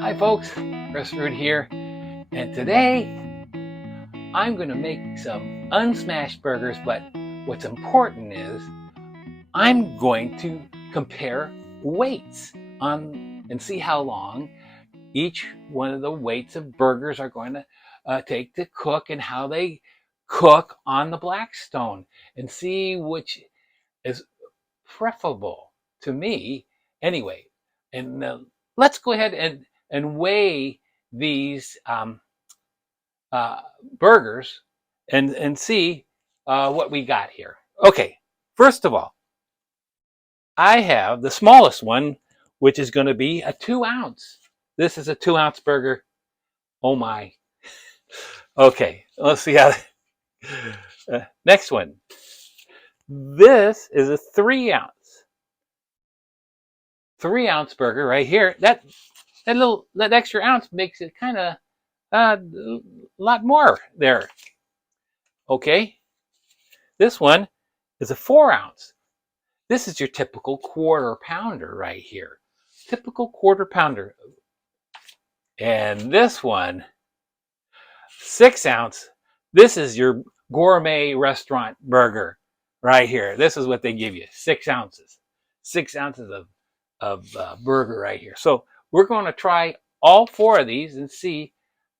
Hi folks, Restaurant here, and today I'm going to make some unsmashed burgers, but what's important is I'm going to compare weights on and see how long each one of the weights of burgers are going to take to cook and how they cook on the Blackstone and see which is preferable to me anyway. And let's go ahead and weigh these uh, burgers and see what we got here. Okay, first of all, I have the smallest one, which is going to be a 2 ounce. This is a 2 ounce burger. Oh my. Okay, let's see how. Next one. This is a 3 ounce. 3 ounce burger right here. That extra ounce makes it kind of a lot more there. Okay, this one is a 4 ounce. This is your typical quarter pounder right here. Typical quarter pounder. And this one, 6 ounce. This is your gourmet restaurant burger right here. This is what they give you, 6 ounces. 6 ounces of burger right here. So we're going to try all four of these and see.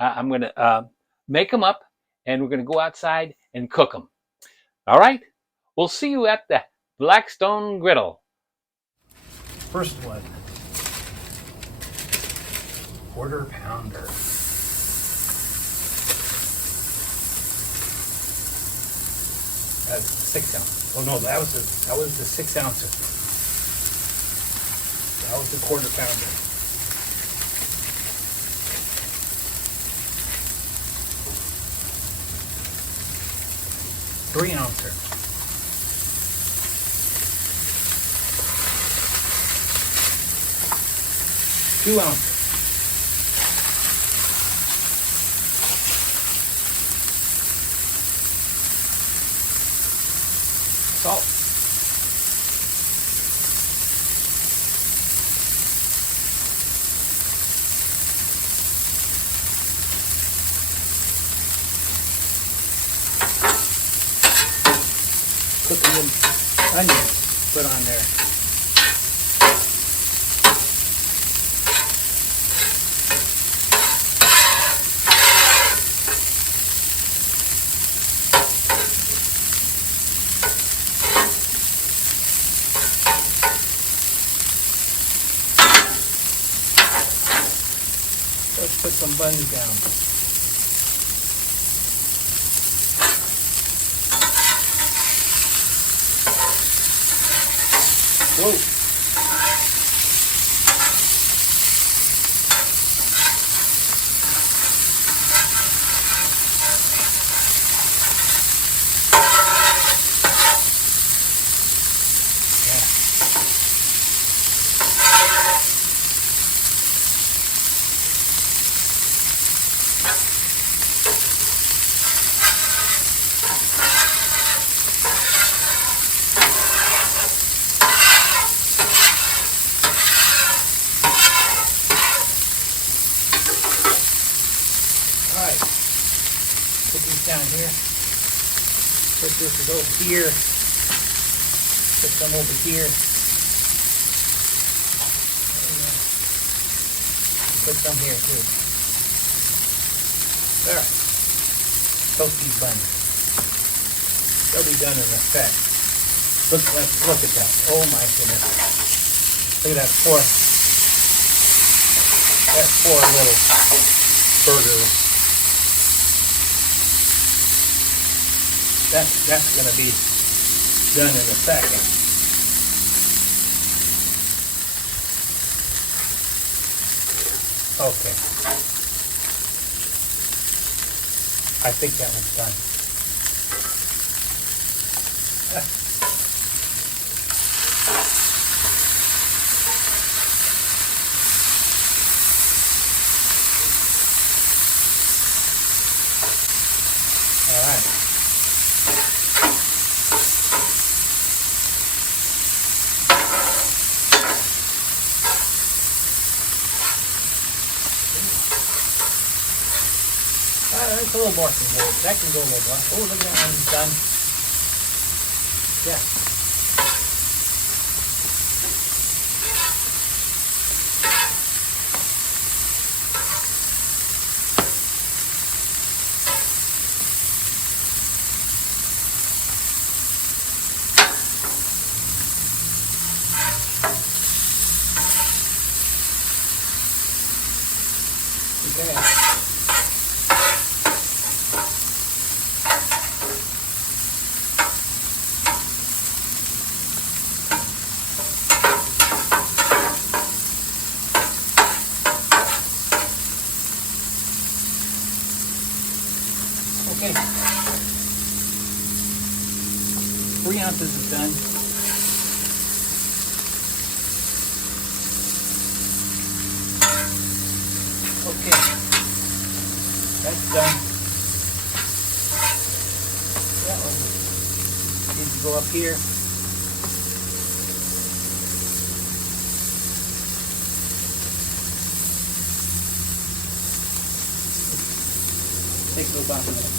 I'm going to make them up, and we're going to go outside and cook them. All right? We'll see you at the Blackstone Griddle. First one, quarter pounder. That's 6 ounce. Oh no, that was the 6 ouncer. That was the quarter pounder. Three-ouncer. 2 ouncer. Salt. Cooking the onions put on there. Let's put some buns down. Whoa. Alright, put these down here. Put this over here. Put some over here. Put some here too. Alright, toast these buns. They'll be done in a sec. Look at that. Oh my goodness. Look at that four little burgers. That's going to be done in a second. Okay. I think that one's done. All right. little more can go. That can go a little more. Oh, look at that one's done. Yeah. Okay. Okay. 3 ounces is done. Okay. That's done. That one needs to go up here. Take a little bump in it.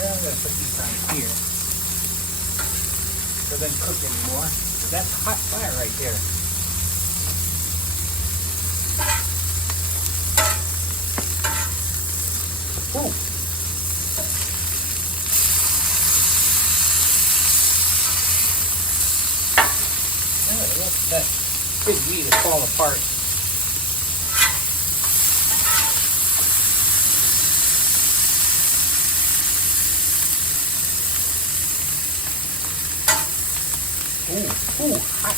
Yeah, I'm going to put these on here. So it doesn't cook anymore. That's hot fire right there. Ooh. Oh, let that big meat to fall apart. Ooh, hot.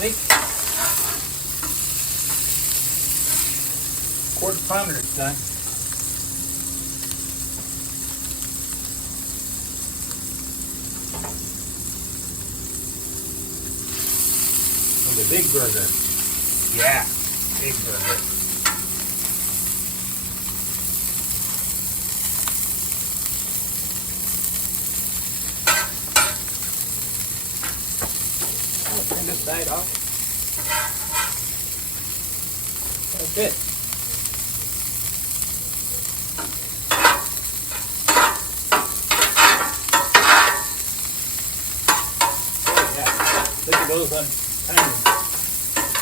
Big. Quarter pounder is done. Oh, the big burger. Yeah, big burger. Turn this side off. That's it. Oh yeah, look at those on kind of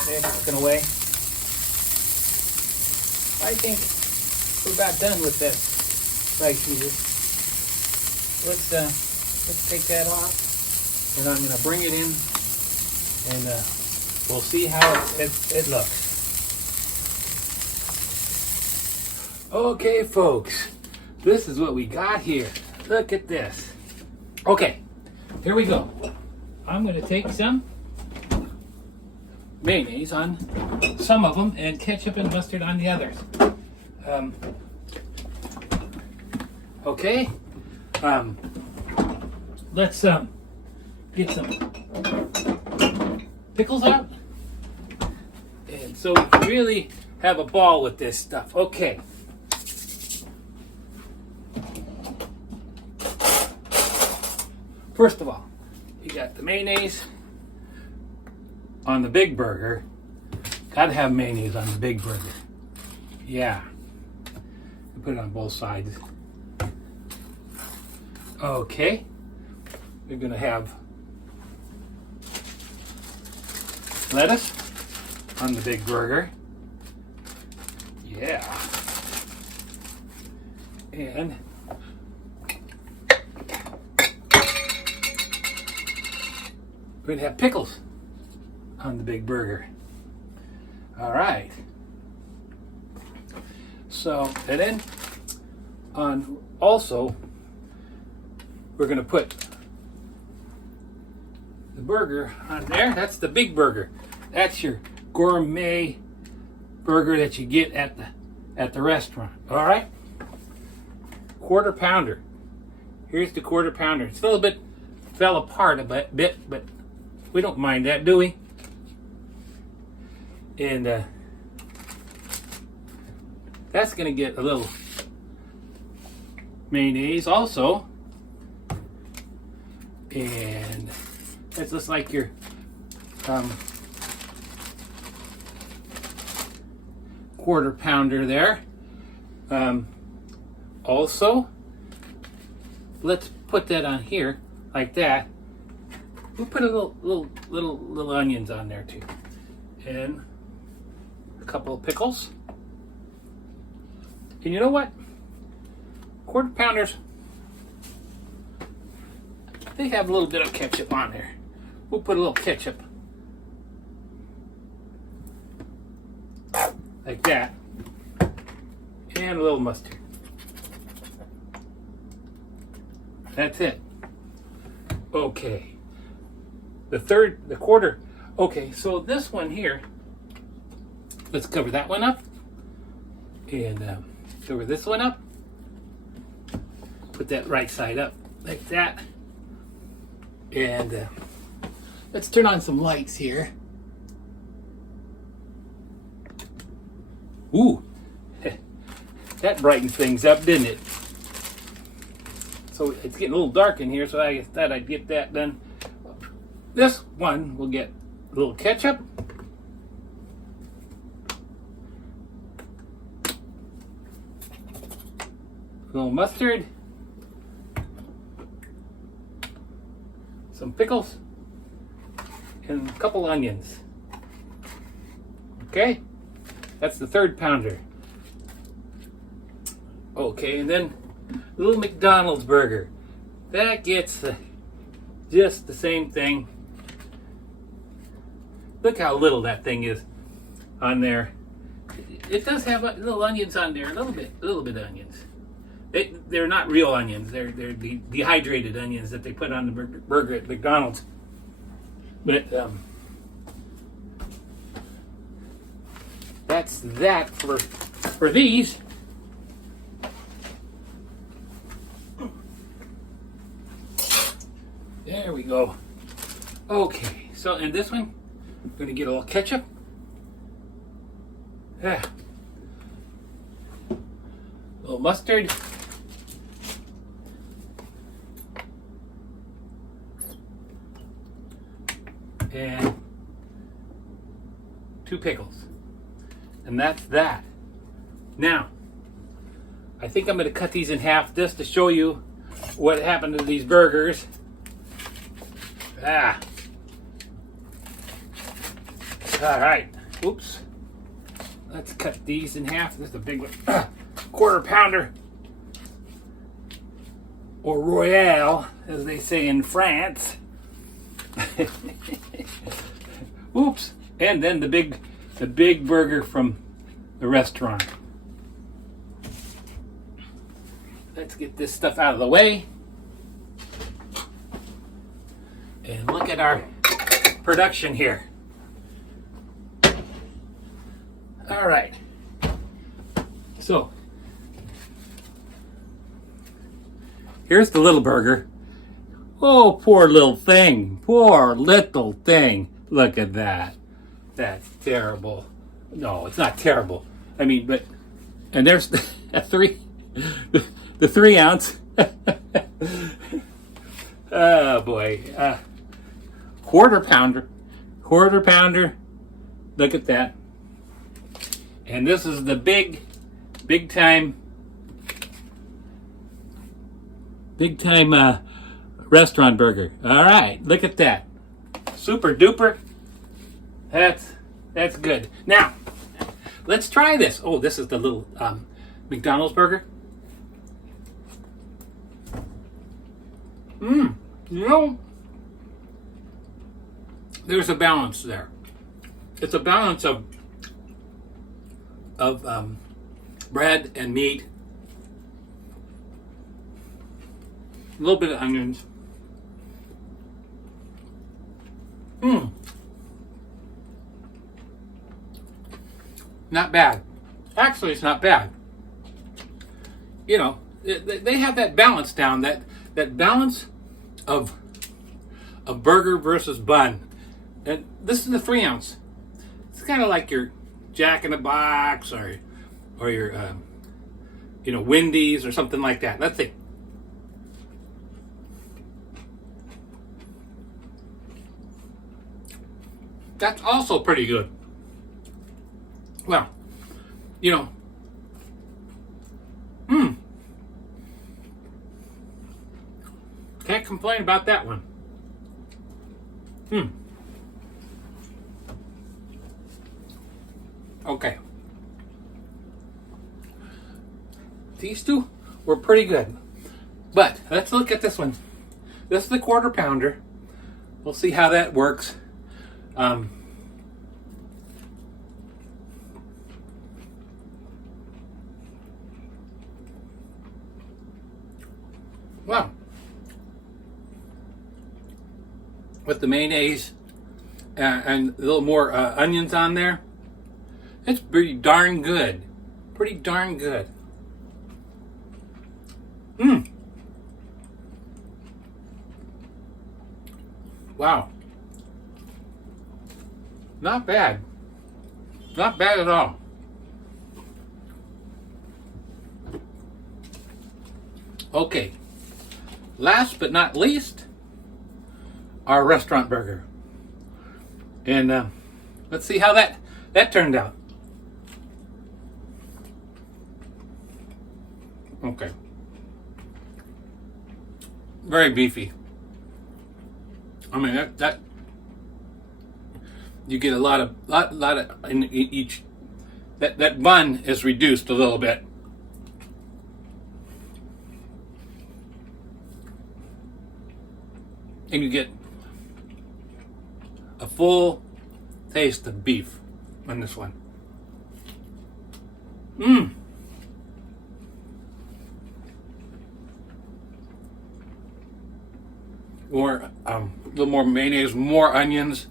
they're cooking away. I think we're about done with that rice heater. Let's take that off, and I'm going to bring it in. And we'll see how it looks. Okay, folks, this is what we got here. Look at this. Okay, here we go. I'm going to take some mayonnaise on some of them and ketchup and mustard on the others. Okay, let's get some pickles out, and so we can really have a ball with this stuff. Okay. First of all, you got the mayonnaise on the big burger. Gotta have mayonnaise on the big burger. Yeah. Put it on both sides. Okay. We're gonna have lettuce on the big burger. Yeah. And we're going to have pickles on the big burger. All right. So, and then on also, we're going to put the burger on there. That's the big burger. That's your gourmet burger that you get at the restaurant. All right. Quarter pounder. Here's the quarter pounder. It's a little bit fell apart a bit, but we don't mind that, do we? And that's going to get a little mayonnaise also. And It's just like your quarter pounder there. Also, let's put that on here like that. We'll put a little onions on there too, and a couple of pickles. And you know what? Quarter pounders, they have a little bit of ketchup on there. We'll put a little ketchup like that, and a little mustard. That's it. Okay. The quarter. Okay, so this one here, let's cover that one up, and cover this one up. Put that right side up like that, and let's turn on some lights here. Ooh, that brightened things up, didn't it? So it's getting a little dark in here, so I thought I'd get that done. This one will get a little ketchup. A little mustard. Some pickles. And a couple onions. Okay? That's the third pounder. Okay, and then a little McDonald's burger. That gets just the same thing. Look how little that thing is on there. It does have little onions on there, a little bit of onions. They're not real onions. They're the dehydrated onions that they put on the burger at McDonald's. But that's that for these. There we go. Okay, so and this one, I'm going to get a little ketchup. Yeah. A little mustard. And 2 pickles. And that's that. Now, I think I'm going to cut these in half just to show you what happened to these burgers. Ah. All right. Oops. Let's cut these in half. This is a big one. Quarter pounder. Or Royale, as they say in France. Oops. And then the big burger from the restaurant. Let's get this stuff out of the way. And look at our production here. All right. So, here's the little burger. Oh, poor little thing. Poor little thing. Look at that. That's terrible. No, it's not terrible. I mean, but, and there's the 3 ounce. Oh boy. Quarter pounder. Look at that. And this is the big time restaurant burger. All right, look at that. Super duper. That's good. Now, let's try this. Oh, this is the little McDonald's burger. You know, there's a balance there. It's a balance of bread and meat, a little bit of onions. Not bad. Actually, it's not bad. You know, they have that balance down, that balance of burger versus bun. And this is the 3 ounce. It's kind of like your Jack in the Box or your Wendy's or something like that. Let's see. That's also pretty good. Well, you know, can't complain about that one. Okay. These two were pretty good. But let's look at this one. This is the quarter pounder. We'll see how that works. Wow. With the mayonnaise and a little more onions on there, it's pretty darn good. Pretty darn good. Wow. Not bad. Not bad at all. Okay. Last but not least, our restaurant burger. And let's see how that turned out. Okay. Very beefy. I mean that you get a lot of in each that bun is reduced a little bit. And you get a full taste of beef on this one. More, a little more mayonnaise, more onions.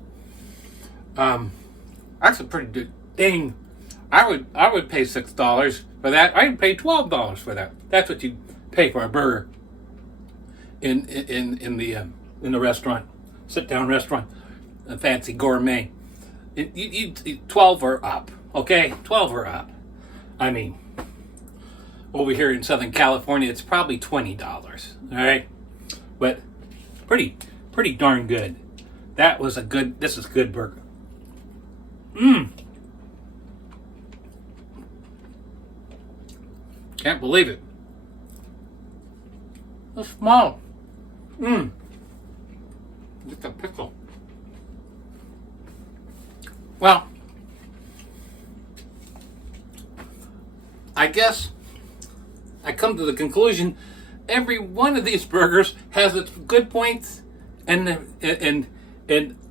That's a pretty good thing. I would pay $6 for that. I'd pay $12 for that. That's what you pay for a burger in the restaurant, sit down restaurant, a fancy gourmet. You 12 or up, okay? 12 or up. I mean, over here in Southern California, it's probably $20. All right, but pretty darn good. That was this is good burger. Can't believe it. It's small. Just a pickle. Well, I guess I come to the conclusion every one of these burgers has its good points and I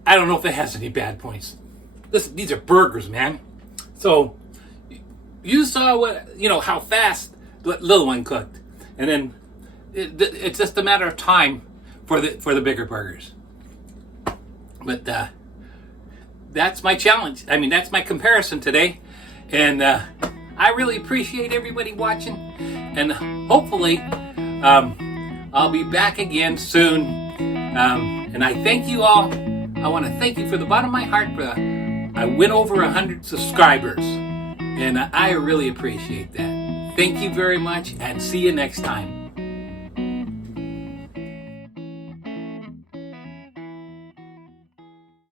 don't know if it has any bad points. These are burgers, man. So you saw how fast the little one cooked, and then it's just a matter of time for the bigger burgers. But that's my challenge. I mean, that's my comparison today, and I really appreciate everybody watching, and hopefully I'll be back again soon. And I thank you all. I want to thank you for the bottom of my heart I went over 100 subscribers, and I really appreciate that. Thank you very much, and see you next time.